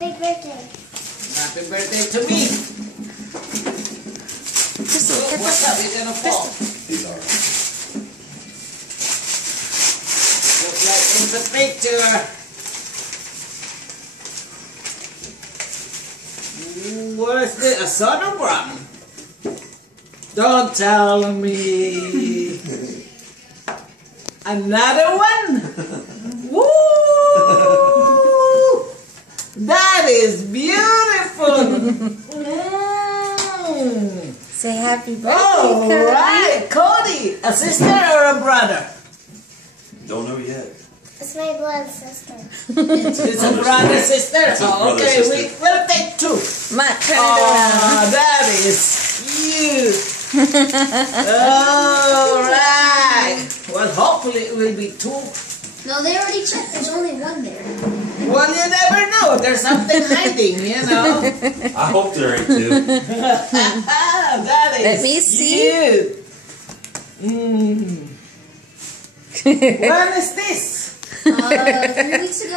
Happy birthday. Happy birthday to me. What's up? You're gonna fall. He's alright. Just like in the picture. What is this? A sonogram? Don't tell me. Another one? Woo! That is beautiful. Say happy birthday, All Cody. right, Cody, a sister or a brother? Don't know yet. It's my blood sister. It's a brother, sister. It's a Oh, brother, okay, sister. we'll take two. Matt, turn it around. Oh, that is cute. All right. Well, hopefully it will be two. No, they already checked. There's only one there. Well, you never know. There's something hiding, you know. I hope there ain't two. That is Let me see. cute. When is this? 3 weeks ago.